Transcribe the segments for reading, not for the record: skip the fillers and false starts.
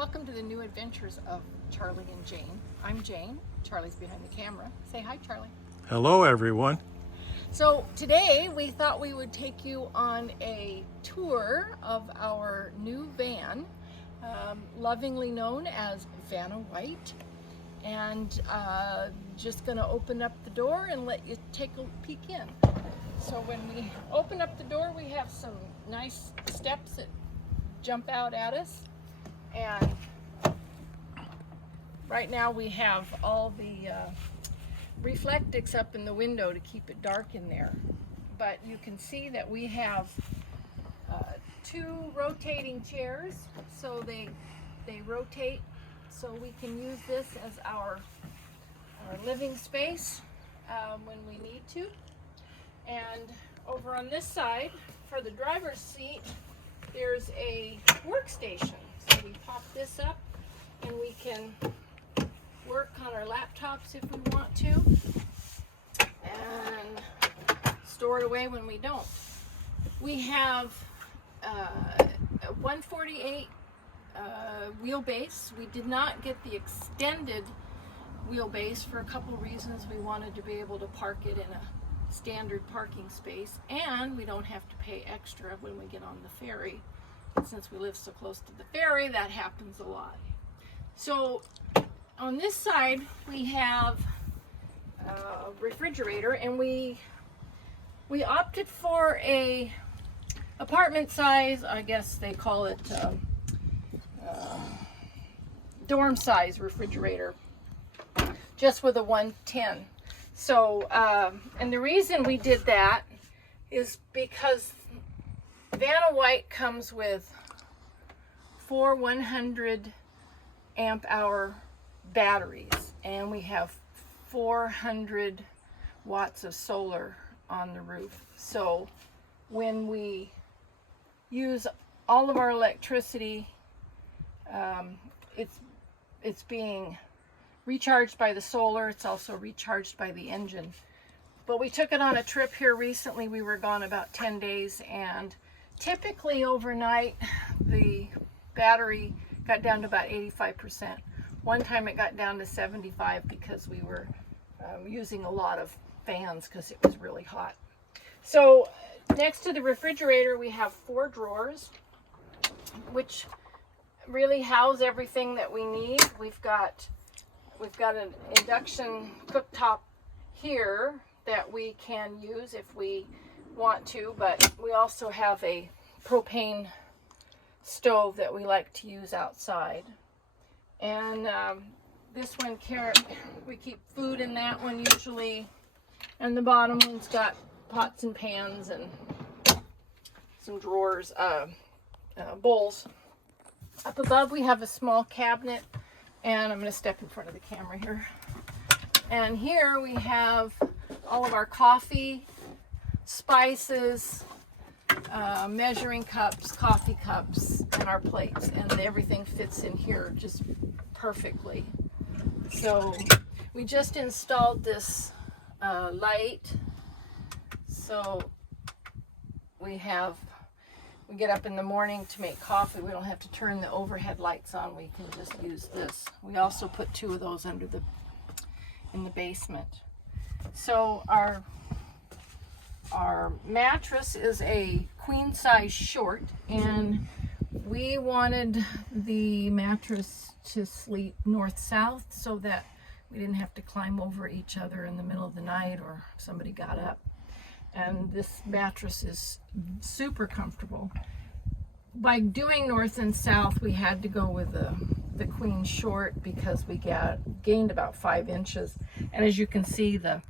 Welcome to the new adventures of Charlie and Jane. I'm Jane. Charlie's behind the camera. Say hi, Charlie. Hello, everyone. So today we thought we would take you on a tour of our new van, lovingly known as Vanna White. And just going to open up the door and let you take a peek in. So when we open up the door, we have some nice steps that jump out at us. And right now we have all the reflectix up in the window to keep it dark in there. But you can see that we have two rotating chairs, so they rotate, so we can use this as our living space when we need to. And over on this side, for the driver's seat, there's a workstation. So we pop this up and we can work on our laptops if we want to, and store it away when we don't. We have a 148 wheelbase. We did not get the extended wheelbase for a couple reasons. We wanted to be able to park it in a standard parking space, and we don't have to pay extra when we get on the ferry. Since we live so close to the ferry, that happens a lot. So on this side we have a refrigerator, and we opted for a apartment size, I guess they call it dorm size refrigerator, just with a 110. So and the reason we did that is because Vanna White comes with 4 100 amp hour batteries, and we have 400 watts of solar on the roof. So when we use all of our electricity, it's being recharged by the solar. It's also recharged by the engine. But we took it on a trip here recently. We were gone about 10 days, and typically overnight the battery got down to about 85%. One time it got down to 75 because we were using a lot of fans because it was really hot. So next to the refrigerator we have 4 drawers, which really house everything that we need. We've got an induction cooktop here that we can use if we want to, but we also have a propane stove that we like to use outside. And this one, we keep food in that one usually, and the bottom one's got pots and pans and some drawers, bowls. Up above we have a small cabinet, and I'm going to step in front of the camera here. And here we have all of our coffee, spices, measuring cups, coffee cups, and our plates, and everything fits in here just perfectly. So we just installed this light, so we get up in the morning to make coffee. We don't have to turn the overhead lights on. We can just use this. We also put 2 of those in the basement. So our mattress is a queen size short, and we wanted the mattress to sleep north-south so that we didn't have to climb over each other in the middle of the night or if somebody got up. And this mattress is super comfortable. By doing north and south, we had to go with the queen short because we gained about 5 inches. And as you can see, the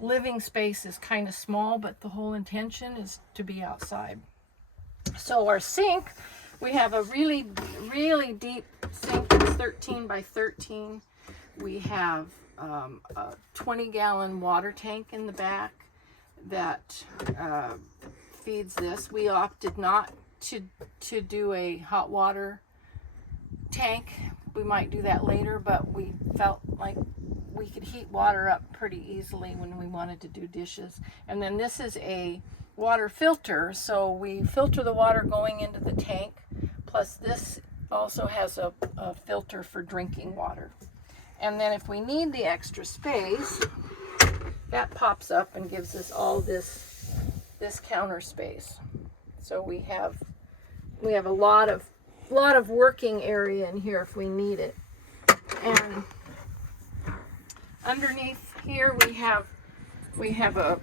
living space is kind of small, but the whole intention is to be outside. So our sink, we have a really, really deep sink. It's 13 by 13. We have a 20-gallon water tank in the back that feeds this. We opted not to do a hot water tank. We might do that later, but we felt like we could heat water up pretty easily when we wanted to do dishes. And then this is a water filter, so we filter the water going into the tank, plus this also has a filter for drinking water. And then if we need the extra space, that pops up and gives us all this counter space. So we have a lot of working area in here if we need it. And underneath here we have a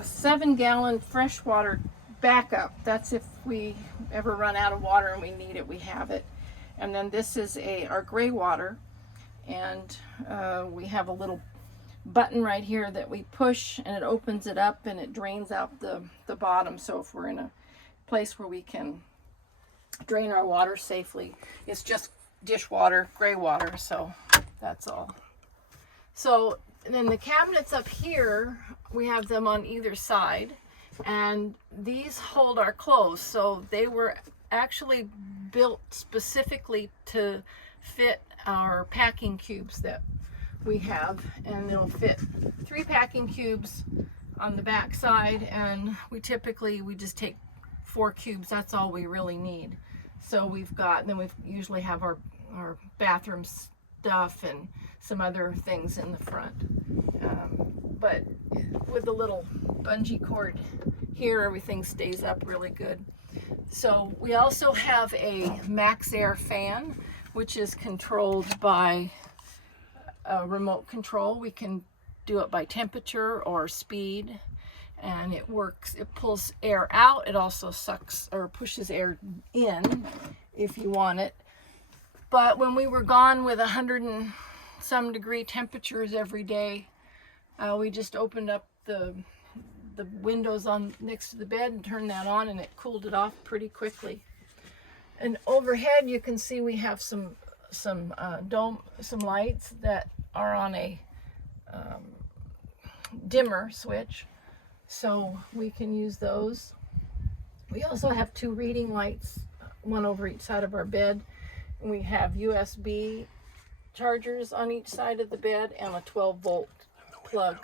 7-gallon freshwater backup. That's if we ever run out of water and we need it, we have it. And then this is our gray water, and we have a little button right here that we push and it opens it up and it drains out the bottom. So if we're in a place where we can drain our water safely, it's just dishwater, gray water, so that's all. So then the cabinets up here, we have them on either side, and these hold our clothes. So they were actually built specifically to fit our packing cubes that we have, and it'll fit 3 packing cubes on the back side, and we just take 4 cubes. That's all we really need. So then we usually have our bathroom stuff and some other things in the front. But with the little bungee cord here, everything stays up really good. So we also have a max air fan, which is controlled by a remote control. We can do it by temperature or speed, and it works. It pulls air out. It also sucks or pushes air in if you want it. But when we were gone with 100 and some degree temperatures every day, we just opened up the windows on next to the bed and turned that on, and it cooled it off pretty quickly. And overhead you can see we have some lights that are on a dimmer switch, so we can use those. We also have 2 reading lights, one over each side of our bed. And we have USB chargers on each side of the bed and a 12-volt plug.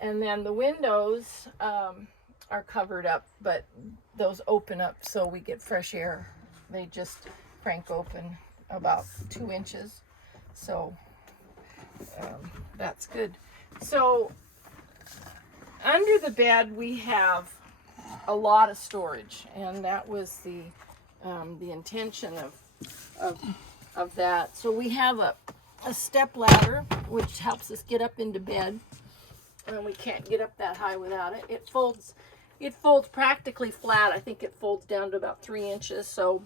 And then the windows are covered up, but those open up so we get fresh air. They just crank open about 2 inches, so that's good. So under the bed we have a lot of storage, and that was the intention of that. So we have a step ladder which helps us get up into bed, and we can't get up that high without it. It folds practically flat. I think it folds down to about 3 inches, so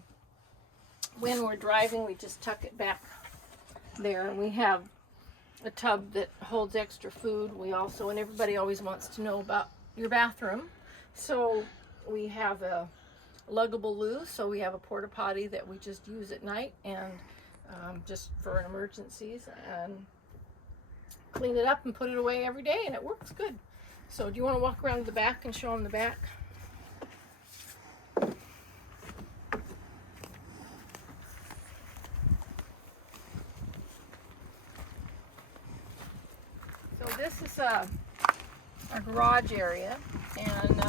when we're driving we just tuck it back there. And we have a tub that holds extra food. We also, and everybody always wants to know about your bathroom, so we have a luggable loo. So we have a porta potty that we just use at night and just for emergencies, and clean it up and put it away every day, and it works good. So do you want to walk around to the back and show them the back? So this is our garage area, and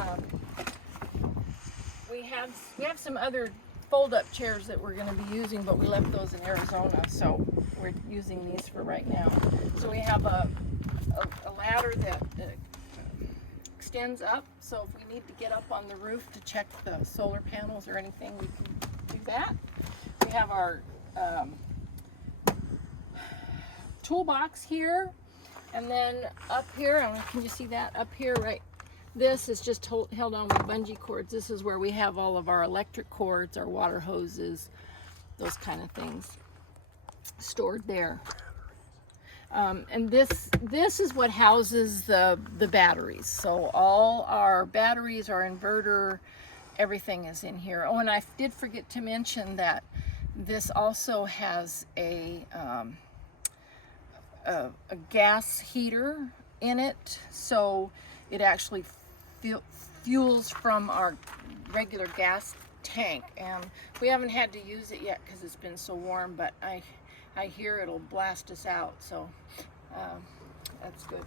we have some other fold-up chairs that we're going to be using, but we left those in Arizona, so we're using these for right now. So we have a ladder that extends up, so if we need to get up on the roof to check the solar panels or anything, we can do that. We have our toolbox here, and then up here, can you see that up here, right? This is just held on with bungee cords. This is where we have all of our electric cords, our water hoses, those kind of things stored there. And this is what houses the batteries. So all our batteries, our inverter, everything is in here. Oh, and I did forget to mention that this also has a gas heater in it, so it actually fuels from our regular gas tank, and we haven't had to use it yet because it's been so warm, but I hear it'll blast us out, so that's good.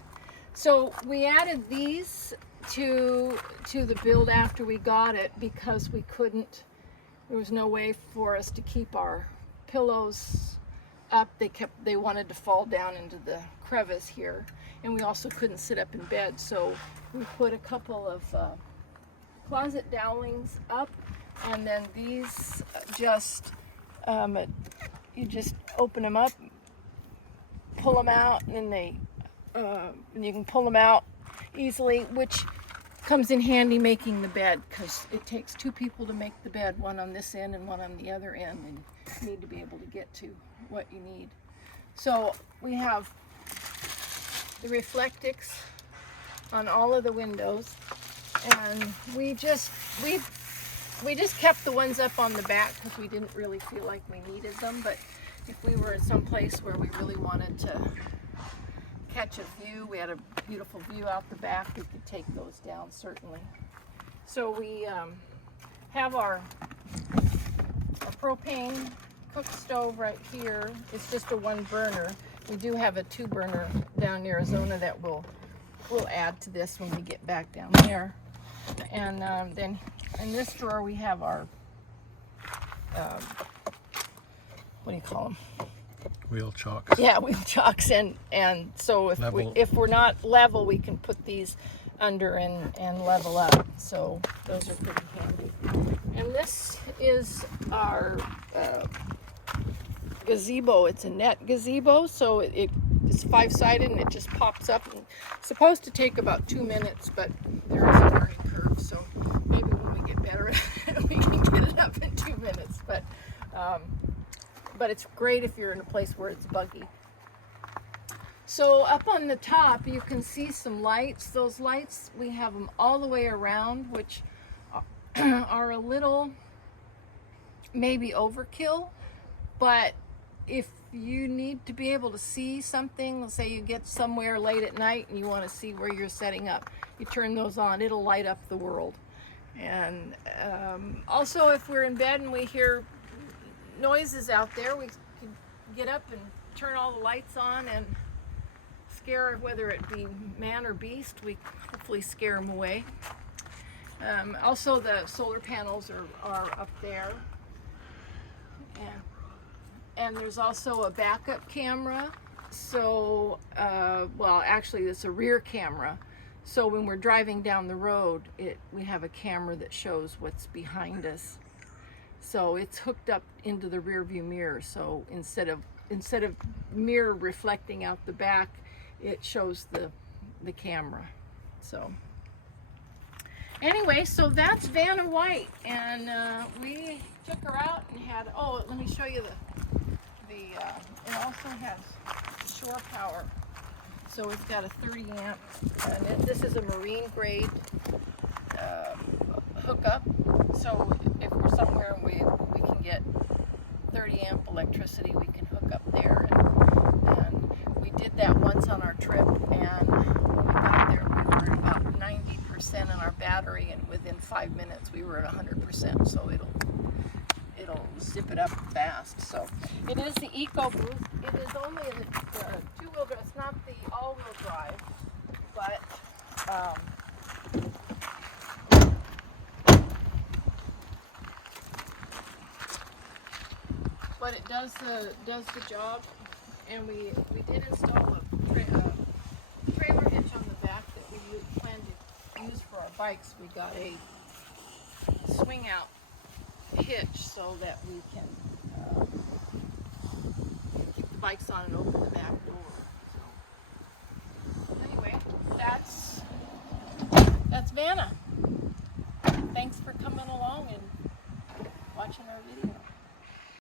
So we added these to the build after we got it because we couldn't there was no way for us to keep our pillows up. They wanted to fall down into the crevice here, and we also couldn't sit up in bed, so we put a couple of closet dowlings up, and then these just you just open them up, pull them out, and and you can pull them out easily, which comes in handy making the bed, because it takes two people to make the bed, one on this end and one on the other end, and you need to be able to get to what you need. So we have the Reflectix on all of the windows, and we just kept the ones up on the back because we didn't really feel like we needed them, but if we were at some place where we really wanted to catch a view, we had a beautiful view out the back, we could take those down certainly. So we have our propane cook stove right here. It's just a one burner. We do have a 2-burner down in Arizona that we'll add to this when we get back down there. And then in this drawer we have our what do you call them? Wheel chocks. Yeah, wheel chocks, and so if we're not level, we can put these under and level up. So those are pretty handy. And this is our gazebo. It's a net gazebo, so it's 5-sided and it just pops up. And it's supposed to take about 2 minutes, but there is a learning curve, so maybe when we get better we can get it up in 2 minutes. But it's great if you're in a place where it's buggy. So up on the top you can see some lights. Those lights, we have them all the way around, which are a little maybe overkill, but if you need to be able to see something, let's say you get somewhere late at night and you want to see where you're setting up, you turn those on, it'll light up the world. And also if we're in bed and we hear noises out there, we can get up and turn all the lights on and scare, whether it be man or beast, we hopefully scare them away. Also the solar panels are up there, and there's also a backup camera. So well, actually it's a rear camera, so when we're driving down the road, we have a camera that shows what's behind us. So it's hooked up into the rear view mirror, so instead of mirror reflecting out the back, it shows the camera. So anyway, so that's Vanna White, and we took her out and had, oh, let me show you it also has shore power. So it's got a 30 amp, and this is a marine grade hookup. So if we're somewhere and we can get 30 amp electricity, we can hook up there. And we did that once on our trip, and when we got there, we were at about 90% on our battery, and within 5 minutes we were at 100%. So it'll zip it up fast. So it is the Eco Boost. It is only the 2-wheel drive. It's not the all-wheel drive, but it does the job. And we did install a trailer hitch on the back that we plan to use for our bikes. We got a swing out hitch so that we can keep the bikes on and open the back door.